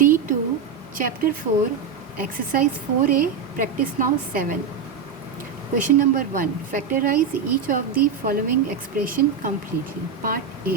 D2 Chapter 4 Exercise 4A Practice now 7. Question number 1. Factorize each of the following expression completely. Part A.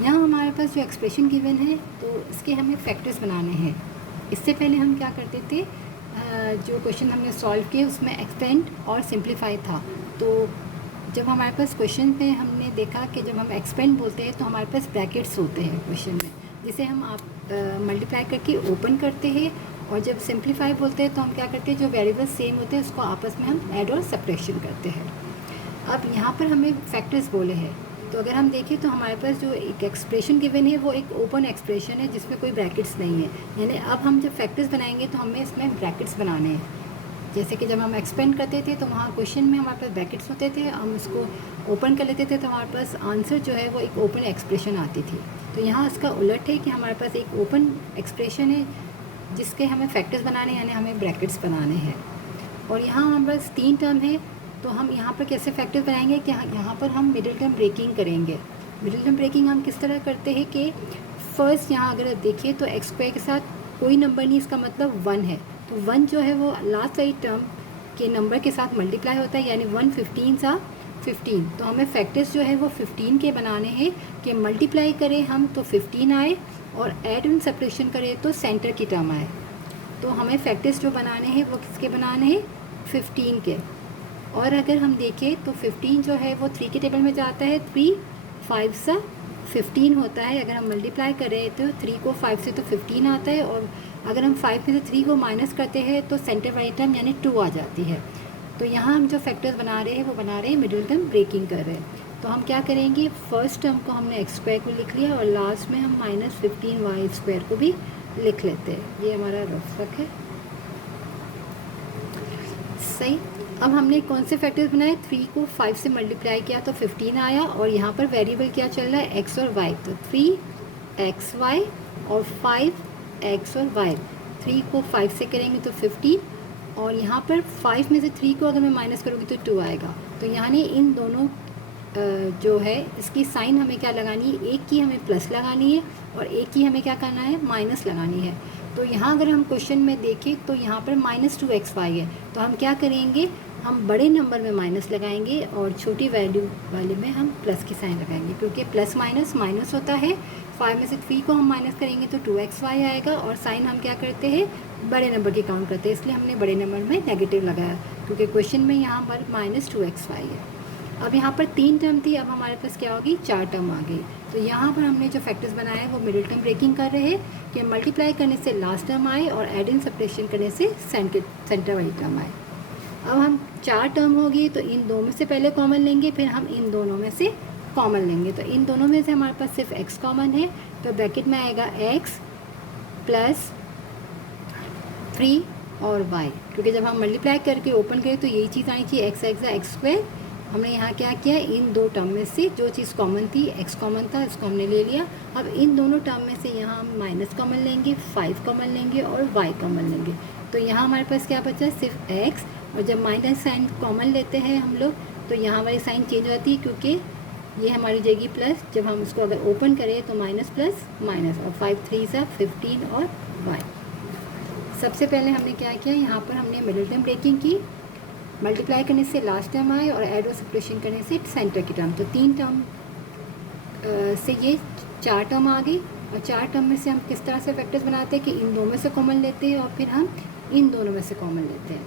यहाँ हमारे पास जो expression given है तो इसके हमें फैक्टर्स बनाने हैं। इससे पहले हम क्या करते थे, जो क्वेश्चन हमने सॉल्व किए उसमें एक्सपेंड और सिंप्लीफाई था। तो जब हमारे पास क्वेश्चन पे हमने देखा कि जब हम एक्सपेंड बोलते हैं तो हमारे पास ब्रैकेट्स होते हैं क्वेश्चन में, जिसे हम आप मल्टीप्लाई करके ओपन करते हैं। और जब सिंप्लीफाई बोलते हैं तो हम क्या करते हैं, जो वेरिएबल सेम होते हैं उसको आपस में हम ऐड और सब्ट्रैक्शन करते हैं। अब यहाँ पर हमें फैक्टर्स बोले हैं, तो अगर हम देखें तो हमारे पास जो एक एक्सप्रेशन गिवन है वो एक ओपन एक्सप्रेशन है जिसमें कोई ब्रैकेट्स नहीं है। यानी अब हम जब फैक्टर्स बनाएंगे तो हमें इसमें ब्रैकेट्स बनाने हैं। जैसे कि जब हम एक्सपेंड करते थे तो वहाँ क्वेश्चन में हमारे पास ब्रैकेट्स होते थे, हम उसको ओपन कर लेते थे तो हमारे पास आंसर जो है वो एक ओपन एक्सप्रेशन आती थी। तो यहाँ इसका उलट है कि हमारे पास एक ओपन एक्सप्रेशन है जिसके हमें फैक्टर्स बनाने यानी हमें ब्रैकेट्स बनाने हैं। और यहाँ हमारे पास 3 टर्म है, तो हम यहाँ पर कैसे फैक्टर्स बनाएंगे कि यहाँ पर हम मिडिल टर्म ब्रेकिंग करेंगे। मिडिल टर्म ब्रेकिंग हम किस तरह करते हैं कि फर्स्ट यहाँ अगर देखिए तो एक्स स्क्वायर के साथ कोई नंबर नहीं, इसका मतलब 1 है। तो 1 जो है वो लास्ट वाली टर्म के नंबर के साथ मल्टीप्लाई होता है, यानी 1 15 सा 15। तो हमें फैक्टर्स जो है वो 15 के बनाने हैं कि मल्टीप्लाई करें हम तो 15 आए और ऐड एंड सब्ट्रैक्शन करें तो सेंटर की टर्म आए। तो हमें फैक्टर्स जो बनाने हैं वो किसके बनाने हैं, 15 के। और अगर हम देखें तो 15 जो है वो 3 के टेबल में जाता है, 3 5 सा 15 होता है। अगर हम मल्टीप्लाई करें तो 3 को 5 से तो 15 आता है, और अगर हम 5 में से 3 को माइनस करते हैं तो सेंटर वाली टर्म यानी 2 आ जाती है। तो यहाँ हम जो फैक्टर्स बना रहे हैं वो बना रहे हैं मिडिल टर्म ब्रेकिंग कर रहे हैं। तो हम क्या करेंगे, फर्स्ट टर्म को हमने एक्स स्क्वायर को लिख लिया और लास्ट में हम -15y² को भी लिख लेते हैं। ये हमारा रफक है, सही। अब हमने कौन से फैक्टर्स बनाए, 3 को 5 से मल्टीप्लाई किया तो 15 आया, और यहाँ पर वेरिएबल क्या चल रहा है, x और y। तो 3xy और 5x और y। 3 को 5 से करेंगे तो 15, और यहाँ पर 5 में से 3 को अगर मैं माइनस करूँगी तो 2 आएगा। तो यानी इन दोनों जो है इसकी साइन हमें क्या लगानी है, एक की हमें प्लस लगानी है और एक की हमें क्या करना है, माइनस लगानी है। तो यहाँ अगर हम क्वेश्चन में देखें तो यहाँ पर -2xy है, तो हम क्या करेंगे, हम बड़े नंबर में माइनस लगाएंगे और छोटी वैल्यू वाले में हम प्लस की साइन लगाएंगे, क्योंकि प्लस माइनस माइनस होता है। 5 में से 3 को हम माइनस करेंगे तो 2xy आएगा, और साइन हम क्या करते हैं, बड़े नंबर की काउंट करते हैं, इसलिए हमने बड़े नंबर में नेगेटिव लगाया, क्योंकि क्वेश्चन में यहाँ पर -2xy है। अब यहाँ पर 3 टर्म थी, अब हमारे पास क्या होगी, 4 टर्म आ गई। तो यहाँ पर हमने जो फैक्टर्स बनाए हैं वो मिडिल टर्म ब्रेकिंग कर रहे हैं कि मल्टीप्लाई करने से लास्ट टर्म आए और एड एंड सब्ट्रैक्शन करने से सेंटर वाली टर्म आए। अब हम 4 टर्म होगी तो इन दो में से पहले कॉमन लेंगे, फिर हम इन दोनों में से कॉमन लेंगे। तो इन दोनों में से हमारे पास सिर्फ x कॉमन है, तो ब्रैकेट में आएगा x प्लस 3 और y, क्योंकि जब हम मल्टीप्लाई करके ओपन करें तो यही चीज़ आनी चाहिए, x स्क्वायर। हमने यहाँ क्या किया, इन दो टर्म में से जो चीज़ कॉमन थी, x कॉमन था, इसको हमने ले लिया। अब इन दोनों टर्म में से यहाँ हम माइनस कॉमन लेंगे, 5 कॉमन लेंगे और y कॉमन लेंगे। तो यहाँ हमारे पास क्या बचा, सिर्फ x। और जब माइनस साइन कॉमन लेते हैं हम लोग तो यहाँ वाली साइन चेंज हो जाती है, क्योंकि ये हमारी जाएगी प्लस। जब हम इसको अगर ओपन करें तो माइनस प्लस माइनस, और 5 3 सा 15 और y। सबसे पहले हमने क्या किया, यहाँ पर हमने मिडिल टर्म ब्रेकिंग की, मल्टीप्लाई करने से लास्ट टर्म आए और ऐड और सब्ट्रैक्शन करने से सेंटर की टर्म। तो 3 टर्म से ये 4 टर्म आ गई, और 4 टर्म में से हम किस तरह से फैक्टर्स बनाते हैं कि इन दो में से कॉमन लेते हैं और फिर हम इन दोनों में से कॉमन लेते हैं।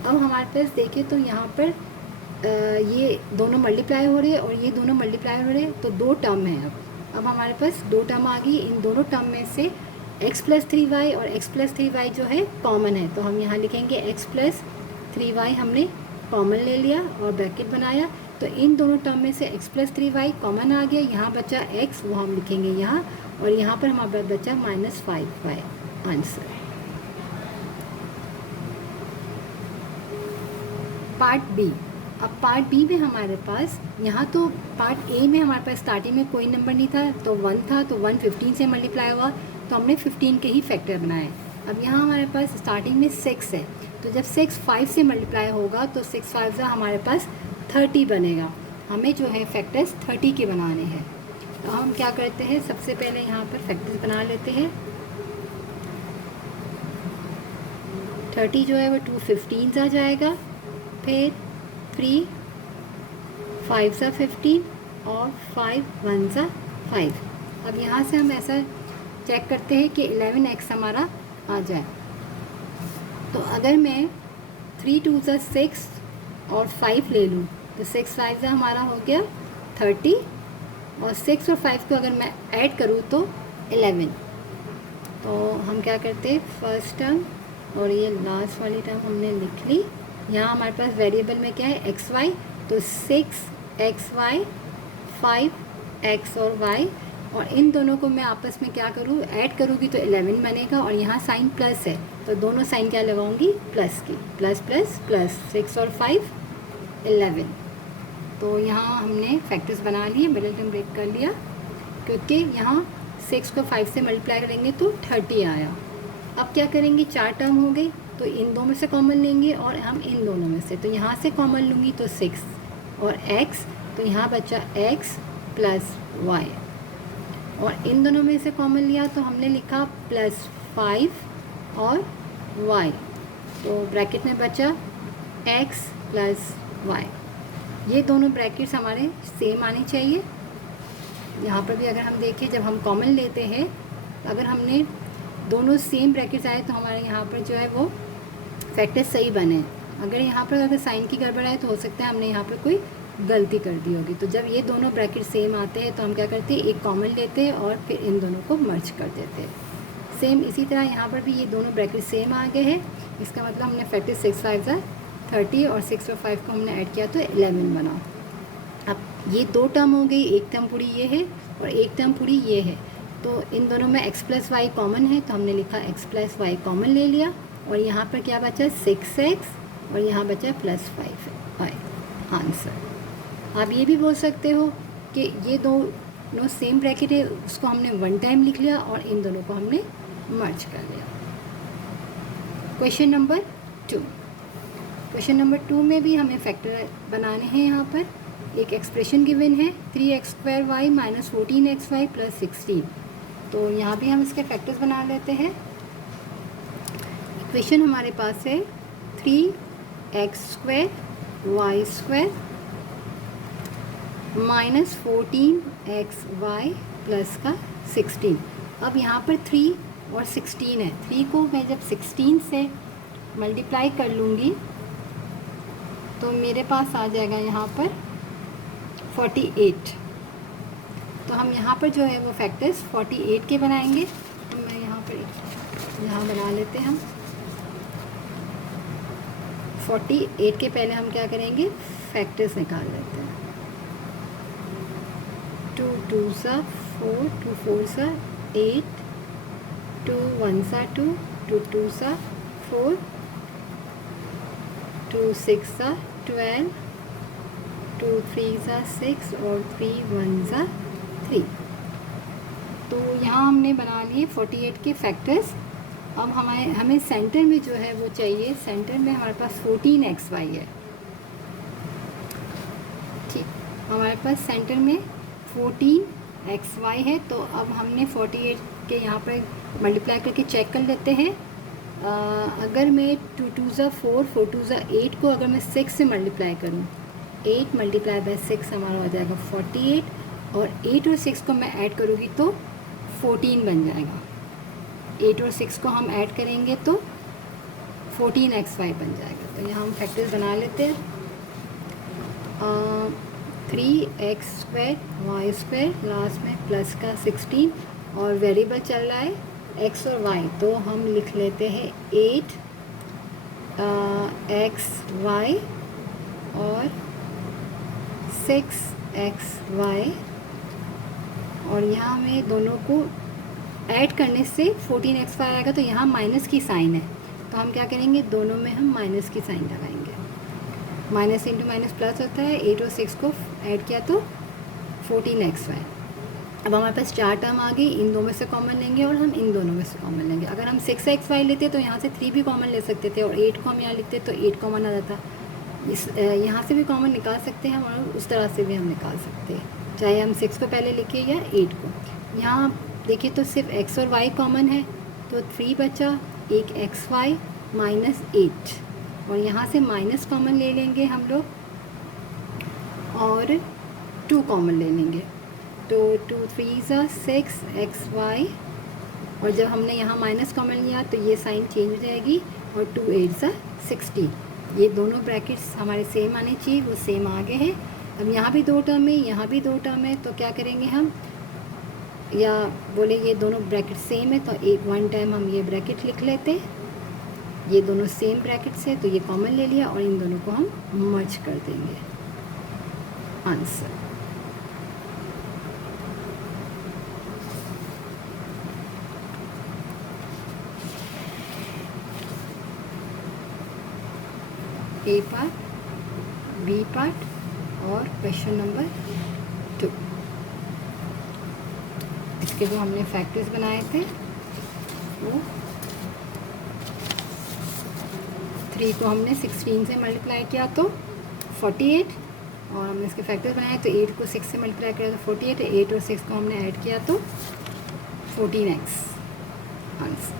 अब हमारे पास देखिए तो यहाँ पर ये दोनों मल्टीप्लाई हो रहे हैं और ये दोनों मल्टीप्लाई हो रहे हैं, तो 2 टर्म है। अब हमारे पास 2 टर्म आ गई, इन दोनों टर्म में से x + 3y और x + 3y जो है कॉमन है, तो हम यहाँ लिखेंगे x + 3y हमने कॉमन ले लिया और ब्रैकेट बनाया। तो इन दोनों टर्म में से x + 3y कॉमन आ गया, यहाँ बचा x, वो हम लिखेंगे यहाँ, और यहाँ पर हमारा बचा -5y आंसर। Part B. अब पार्ट बी में हमारे पास, यहाँ तो पार्ट ए में हमारे पास स्टार्टिंग में कोई नंबर नहीं था, तो 1 था, तो 1 15 से मल्टीप्लाई हुआ, तो हमने 15 के ही फैक्टर बनाए। अब यहाँ हमारे पास स्टार्टिंग में 6 है, तो जब 6 5 से मल्टीप्लाई होगा तो 6 5 से हमारे पास 30 बनेगा। हमें जो है फैक्टर्स 30 के बनाने हैं। तो हम क्या करते हैं, सबसे पहले यहाँ पर फैक्टर्स बना लेते हैं। 30 जो है वो 2 15 आ जाएगा, फिर 3 5 15 और 5 1 5। अब यहाँ से हम ऐसा चेक करते हैं कि 11x हमारा आ जाए। तो अगर मैं 3 2 6 और 5 ले लूँ तो 6 5 हमारा हो गया 30, और 6 और 5 को अगर मैं ऐड करूँ तो 11। तो हम क्या करते हैं, फर्स्ट टर्म और ये लास्ट वाली टर्म हमने लिख ली। यहाँ हमारे पास वेरिएबल में क्या है, एक्स वाई, तो 6xy 5x और y, और इन दोनों को मैं आपस में क्या करूँ, ऐड करूँगी तो 11 बनेगा, और यहाँ साइन प्लस है तो दोनों साइन क्या लगाऊंगी, प्लस की, प्लस प्लस प्लस, 6 और 5 11। तो यहाँ हमने फैक्टर्स बना लिए, मिडिल टर्म ब्रेक कर लिया, क्योंकि यहाँ 6 को 5 से मल्टीप्लाई करेंगे तो 30 आया। अब क्या करेंगे, 4 टर्म हो गई तो इन दो में से कॉमन लेंगे और हम इन दोनों में से, तो यहाँ से कॉमन लूँगी तो 6 और x, तो यहाँ बचा x प्लस y, और इन दोनों में से कॉमन लिया तो हमने लिखा +5 और y, तो ब्रैकेट में बचा x प्लस y। ये दोनों ब्रैकेट्स हमारे सेम आने चाहिए। यहाँ पर भी अगर हम देखें, जब हम कॉमन लेते हैं, अगर हमने दोनों सेम ब्रैकेट्स आए तो हमारे यहाँ पर जो है वो फैक्टर सही बने। अगर यहाँ पर अगर साइन की गड़बड़ है तो हो सकता है हमने यहाँ पर कोई गलती कर दी होगी। तो जब ये दोनों ब्रैकेट सेम आते हैं तो हम क्या करते हैं, एक कॉमन लेते हैं और फिर इन दोनों को मर्ज कर देते हैं। सेम इसी तरह यहाँ पर भी ये दोनों ब्रैकेट सेम आ गए हैं, इसका मतलब हमने फैक्टर 6 5 30 और 6 और 5 को हमने ऐड किया तो 11 बना। अब ये दो टर्म हो गई, एक टर्म पूरी ये है और एक टर्म पूरी ये है, तो इन दोनों में x प्लस वाई कॉमन है तो हमने लिखा x प्लस वाई कॉमन ले लिया, और यहाँ पर क्या बचा 6x और यहाँ बचा +5y आंसर। आप ये भी बोल सकते हो कि ये दोनों सेम ब्रैकेट है, उसको हमने वन टाइम लिख लिया और इन दोनों को हमने मर्ज कर लिया। Question number 2। क्वेश्चन नंबर 2 में भी हमें फैक्टर बनाने हैं। यहाँ पर एक एक्सप्रेशन गिवन है 3x² माइनस 14xy प्लस 16, तो यहाँ भी हम इसके फैक्टर्स बना लेते हैं। इक्वेशन हमारे पास है 3x² y² minus 14xy plus का 16। अब यहाँ पर 3 और 16 है, 3 को मैं जब 16 से मल्टीप्लाई कर लूँगी तो मेरे पास आ जाएगा यहाँ पर 48। तो हम यहाँ पर जो है वो फैक्टर्स 48 के बनाएंगे। तो मैं यहाँ पर यहाँ बना लेते हैं हम 48 के पहले हम क्या करेंगे, फैक्टर्स निकाल लेते हैं। 2 2 4, 2 4 8, 2 1 2, 2 2 4, 2 6 12, 2 3 6 और 3 1 3। तो यहाँ हमने बना लिए 48 के फैक्टर्स। अब हमें सेंटर में जो है वो चाहिए, सेंटर में हमारे पास 14xy है। ठीक, हमारे पास सेंटर में 14xy है, तो अब हमने 48 के यहाँ पर मल्टीप्लाई करके चेक कर लेते हैं। अगर मैं 2 2 4, 4 2 8 को अगर मैं 6 से मल्टीप्लाई करूँ, 8 मल्टीप्लाई बाय 6 हमारा हो जाएगा 48, और 8 और 6 को मैं ऐड करूँगी तो 14 बन जाएगा। 8 और 6 को हम ऐड करेंगे तो 14xy बन जाएगा। तो यहाँ हम फैक्टर्स बना लेते हैं। 3x² y², लास्ट में प्लस का 16, और वेरिएबल चल रहा है x और y, तो हम लिख लेते हैं 8xy और 6xy, और यहाँ हमें दोनों को ऐड करने से 14xy आएगा, तो यहाँ माइनस की साइन है, तो हम क्या करेंगे, दोनों में हम माइनस की साइन लगाएंगे। माइनस इंटू माइनस प्लस होता है, 8 और 6 को ऐड किया तो 14xy। अब हमारे पास 4 टर्म आ गई, इन दो में से कॉमन लेंगे और हम इन दोनों में से कॉमन लेंगे। अगर हम 6xy लेते तो यहाँ से 3 भी कॉमन ले सकते थे, और 8 को हम यहाँ लिखते तो 8 कॉमन आ जाता। यहाँ से भी कॉमन निकाल सकते हैं और उस तरह से भी हम निकाल सकते हैं, चाहे हम 6 को पहले लिखें या 8 को। यहाँ देखिए तो सिर्फ x और y कॉमन है, तो 3 बचा, एक xy -8 और यहाँ से माइनस कॉमन ले लेंगे हम लोग और 2 कॉमन ले लेंगे, तो 2 3 6 xy और जब हमने यहाँ माइनस कॉमन लिया तो ये साइन चेंज हो जाएगी और 2 8 16। ये दोनों ब्रैकेट्स हमारे सेम आने चाहिए, वो सेम आगे हैं। अब यहाँ भी 2 टर्म है, यहाँ भी 2 टर्म है, तो क्या करेंगे हम, या बोले ये दोनों ब्रैकेट सेम है तो एक वन टाइम हम ये ब्रैकेट लिख लेते। ये दोनों सेम ब्रैकेट्स है तो ये कॉमन ले लिया और इन दोनों को हम मर्ज कर देंगे। Answer A part, B part और क्वेश्चन नंबर 2। इसके जो हमने फैक्टर्स बनाए थे वो 3 को हमने 16 से मल्टीप्लाई किया तो 48 और हमने इसके फैक्टर्स बनाए तो 8 को 6 से मल्टीप्लाई किया तो 48, 8 और 6 को हमने ऐड किया तो 14x आंसर।